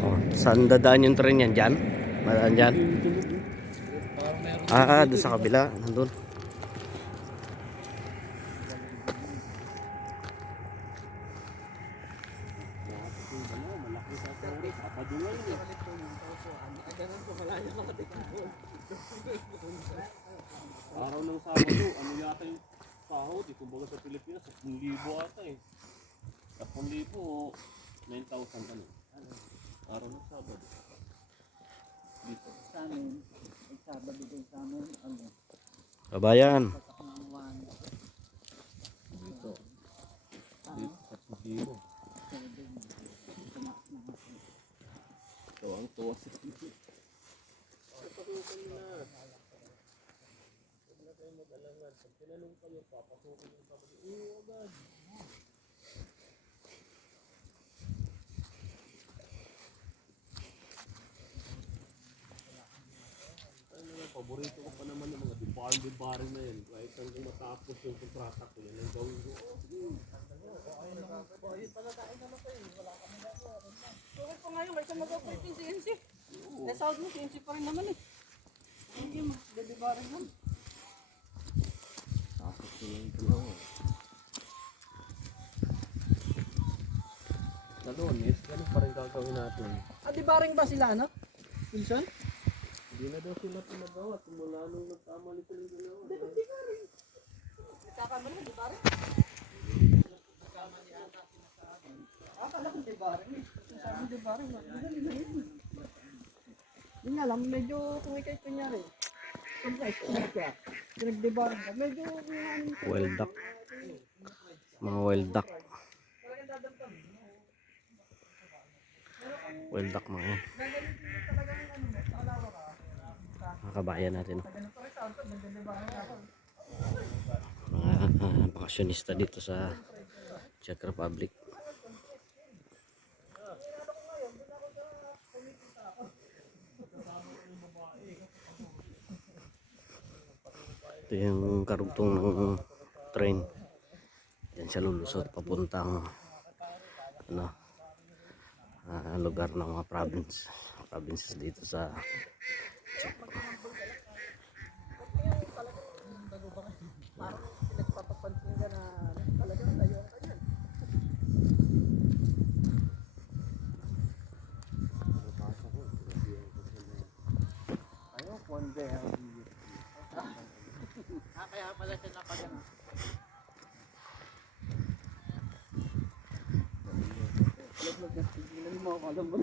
Oh, saan dadaan yung train yan? Dyan? Madaan dyan? Doon sa kabila. Nandun. Araw ng Sabado, ano yata yung sahod? Kumbaga sa Pilipinas, 10,000 ata eh. 10,000 o 9,000 ano. Araw ng Sabado. Dito. Sa amin, ay Sabado din sa amin, ano, Kabayan. patak ng uwan. Dito. Dito, 10,000. Ito ang tuwa sa Pilipinas. Paborito ko pa naman yung mga debarring na yun. Kahit hanggang matapos yung kontrata ko, yun ang gawin ko. Okay pa ngayon, may mag-operate yung CNC. Nasahod mo, CNC pa rin naman eh. Hindi mo, delivery mo. Tapos ko yung dalawa. Talones, ganun pa rin gagawin natin. Di baring ba sila, ano? Wilson? Hindi na daw sila pinagawa. Tumula nung nagkamali ko yung dalawa. Di baring. Nagkakamali, di baring? Akala ko di baring eh. Sabi di baring, madali na yun. Yun nga lang, medyo kung ikay kunyari. Complex, pinag-debarring ka. Medyo, Wild duck. Mga wild duck. Wild duck mga yan. Mga kabayan natin. Mga bakasyonista dito sa Czech Republic. Ito yung karugtong ng train. Yan siya lulusot papuntang ano, lugar ng mga provinces dito sa Czech. nagpapapansin ka na talagang tayo ka yan. Ayaw, one day I'll be with you. Kaya pala siya napagano. Tigilan mo ako, alam mo.